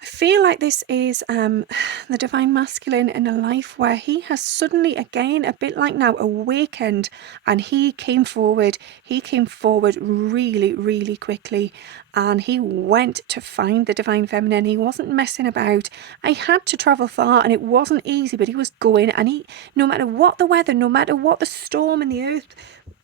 I feel like this is the Divine Masculine in a life where he has suddenly, again, a bit like now, awakened, and he came forward really, really quickly, and he went to find the Divine Feminine. He wasn't messing about. I had to travel far, and it wasn't easy, but he was going, and he, no matter what the weather, no matter what the storm in the earth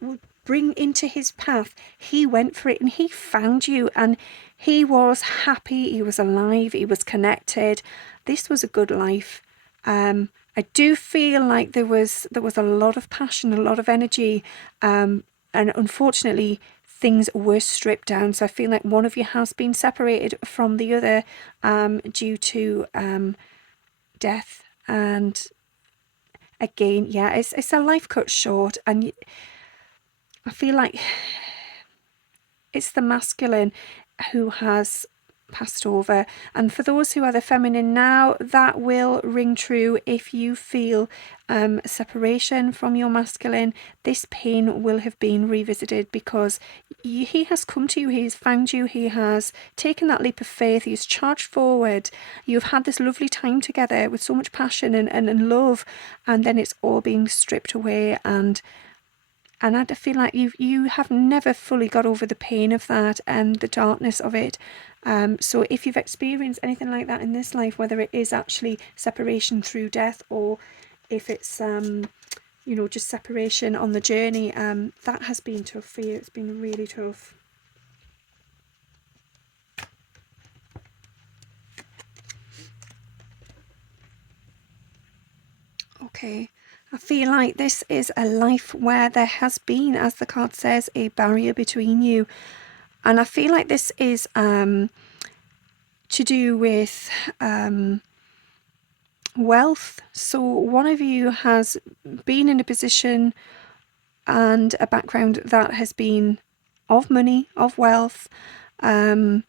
would bring into his path, he went for it, and he found you, and he was happy, he was alive, he was connected. This was a good life. I do feel like there was a lot of passion, a lot of energy, and unfortunately things were stripped down. So I feel like one of you has been separated from the other due to death. And again, yeah, it's a life cut short, and I feel like it's the masculine who has passed over. And for those who are the feminine now, that will ring true. If you feel separation from your masculine, this pain will have been revisited, because he has come to you, he has found you, he has taken that leap of faith, he's charged forward. You've had this lovely time together with so much passion and love, and then it's all being stripped away. And I feel like you have never fully got over the pain of that and the darkness of it. So if you've experienced anything like that in this life, whether it is actually separation through death, or if it's just separation on the journey, that has been tough for you. It's been really tough. Okay. I feel like this is a life where there has been, as the card says, a barrier between you. And I feel like this is to do with wealth. So one of you has been in a position and a background that has been of money, of wealth. You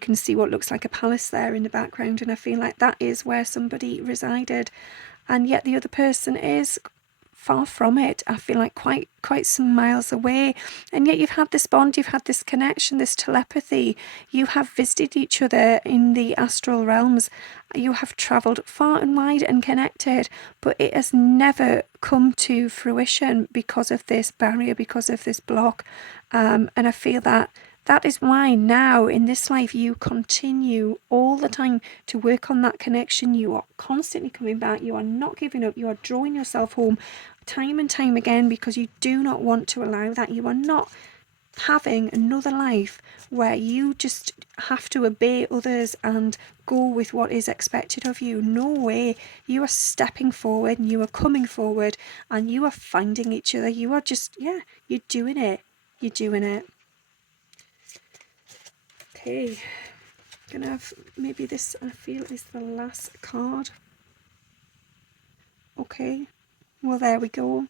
can see what looks like a palace there in the background, and I feel like that is where somebody resided. And yet the other person is far from it. I feel like quite some miles away, and yet you've had this bond, you've had this connection, this telepathy. You have visited each other in the astral realms. You have travelled far and wide and connected, but it has never come to fruition because of this barrier, because of this block. And I feel that is why now in this life you continue all the time to work on that connection. You are constantly coming back. You are not giving up. You are drawing yourself home time and time again because you do not want to allow that. You are not having another life where you just have to obey others and go with what is expected of you. No way. You are stepping forward and you are coming forward and you are finding each other. You are just, you're doing it. You're doing it. Okay, gonna have maybe this, I feel, is the last card. Okay, well, there we go.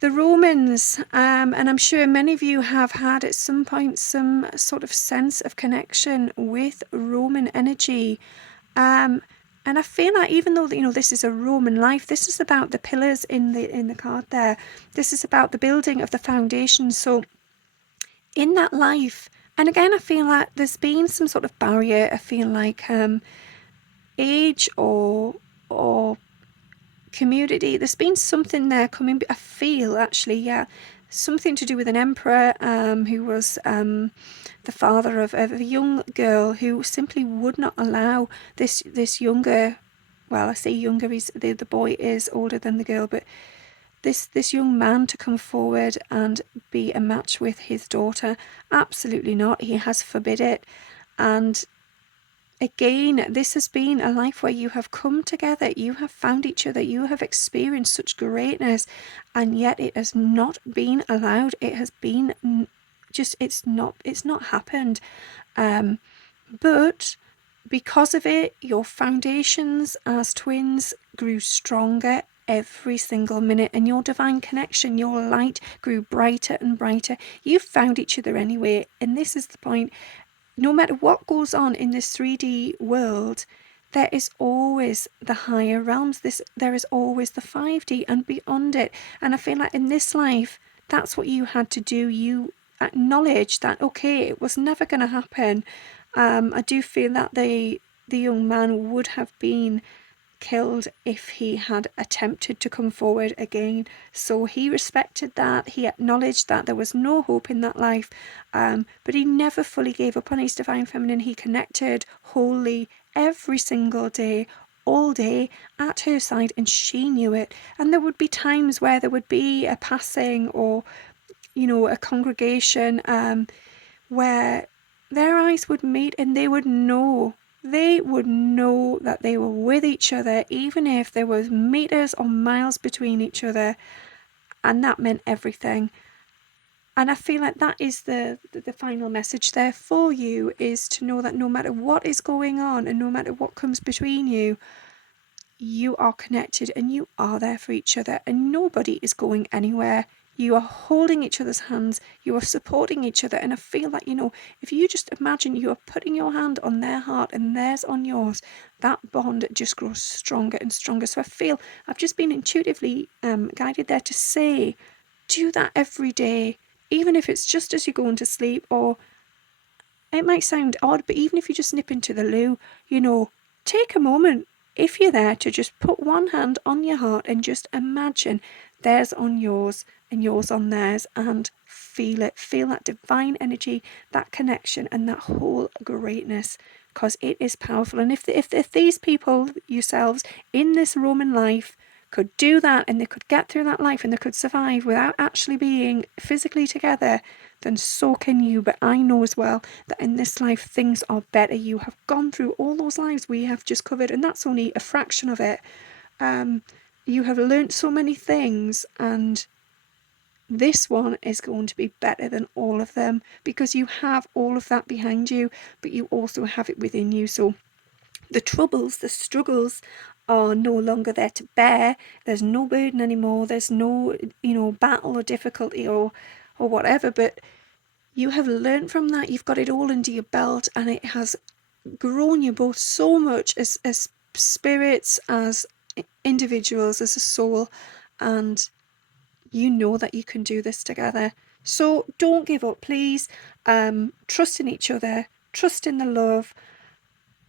The Romans, and I'm sure many of you have had at some point some sort of sense of connection with Roman energy. And I feel like even though this is a Roman life, this is about the pillars in the card there. This is about the building of the foundation. So in that life, and again, I feel like there's been some sort of barrier. I feel like age or community. There's been something there coming. I feel actually, something to do with an emperor who was the father of a young girl who simply would not allow this younger. Well, I say younger. The boy is older than the girl, but this young man to come forward and be a match with his daughter. Absolutely not. He has forbid it. And again, this has been a life where you have come together, you have found each other, you have experienced such greatness, and yet it has not been allowed. It has been just, it's not happened. But because of it, your foundations as twins grew stronger every single minute, and your divine connection, your light grew brighter and brighter. You found each other anyway, and this is the point. No matter what goes on in this 3D world, there is always the higher realms. There is always the 5D and beyond it. And I feel like in this life, that's what you had to do. You acknowledge that, okay, it was never going to happen. I do feel that the young man would have been killed if he had attempted to come forward again. So he respected that. He acknowledged that there was no hope in that life, but he never fully gave up on his divine feminine. He connected wholly every single day, all day, at her side, and she knew it. And there would be times where there would be a passing or a congregation where their eyes would meet and they would know that they were with each other, even if there was meters or miles between each other, and that meant everything. And I feel like that is the final message there for you, is to know that no matter what is going on and no matter what comes between you, you are connected and you are there for each other, and nobody is going anywhere. You are holding each other's hands, you are supporting each other. And I feel like, if you just imagine you are putting your hand on their heart and theirs on yours, that bond just grows stronger and stronger. So I feel I've just been intuitively guided there to say, do that every day, even if it's just as you're going to sleep, or it might sound odd, but even if you just nip into the loo, take a moment, if you're there, to just put one hand on your heart and just imagine theirs on yours and yours on theirs, and feel it. Feel that divine energy, that connection, and that whole greatness, because it is powerful. And if these people yourselves in this Roman life could do that, and they could get through that life and they could survive without actually being physically together, then so can you. But I know as well that in this life things are better. You have gone through all those lives we have just covered, and that's only a fraction of it. You have learnt so many things, and this one is going to be better than all of them, because you have all of that behind you, but you also have it within you. So the troubles, the struggles are no longer there to bear. There's no burden anymore. There's no, battle or difficulty or whatever, but you have learned from that. You've got it all under your belt, and it has grown you both so much as spirits, as individuals, as a soul. And you know that you can do this together. So don't give up, please. Trust in each other, trust in the love,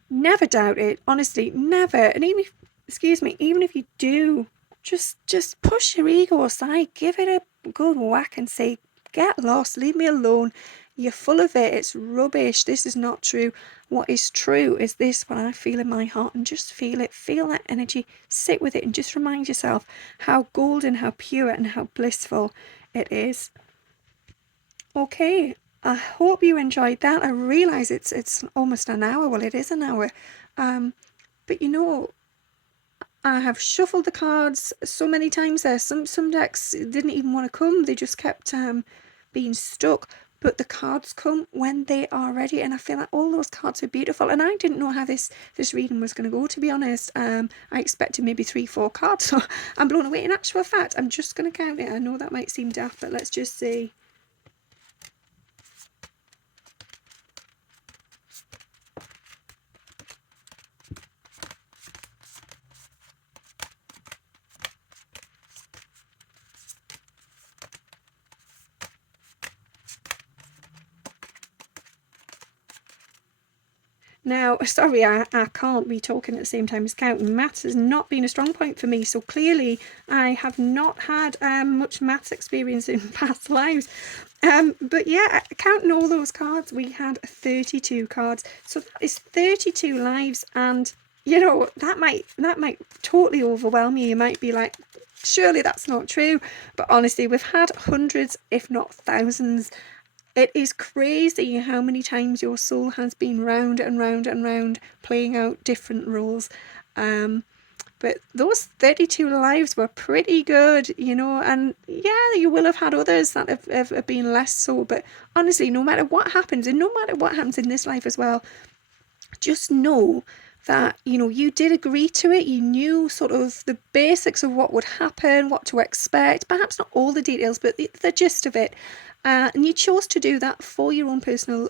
never doubt it, honestly, never. And even if, excuse me, even if you do, just push your ego aside, give it a good whack and say, get lost, leave me alone. You're full of it, it's rubbish, this is not true. What is true is this, what I feel in my heart, and just feel it, feel that energy, sit with it, and just remind yourself how golden, how pure, and how blissful it is. Okay, I hope you enjoyed that. I realise it's almost an hour. Well, it is an hour. But you know, I have shuffled the cards so many times there. Some decks didn't even want to come. They just kept being stuck. But the cards come when they are ready, and I feel like all those cards are beautiful. And I didn't know how this reading was going to go, to be honest. I expected maybe 3-4 cards, so I'm blown away. In actual fact, I'm just going to count it. I know that might seem daft, but let's just see. Now, sorry, I can't be talking at the same time as counting. Maths has not been a strong point for me, so clearly I have not had much maths experience in past lives. But yeah, counting all those cards, we had 32 cards. So that is 32 lives, and you know, that might totally overwhelm you. You might be like, surely that's not true. But honestly, we've had hundreds, if not thousands. It is crazy how many times your soul has been round and round and round playing out different roles. But those 32 lives were pretty good, you know, and yeah, you will have had others that have been less so. But honestly, no matter what happens, and no matter what happens in this life as well, just know that, you know, you did agree to it. You knew sort of the basics of what would happen, what to expect, perhaps not all the details, but the gist of it. And you chose to do that for your own personal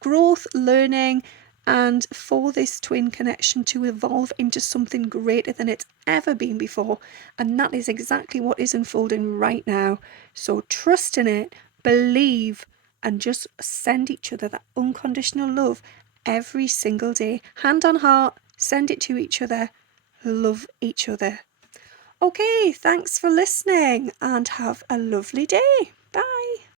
growth, learning, and for this twin connection to evolve into something greater than it's ever been before. And that is exactly what is unfolding right now. So trust in it, believe, and just send each other that unconditional love every single day. Hand on heart, send it to each other, love each other. Okay, thanks for listening and have a lovely day. Bye.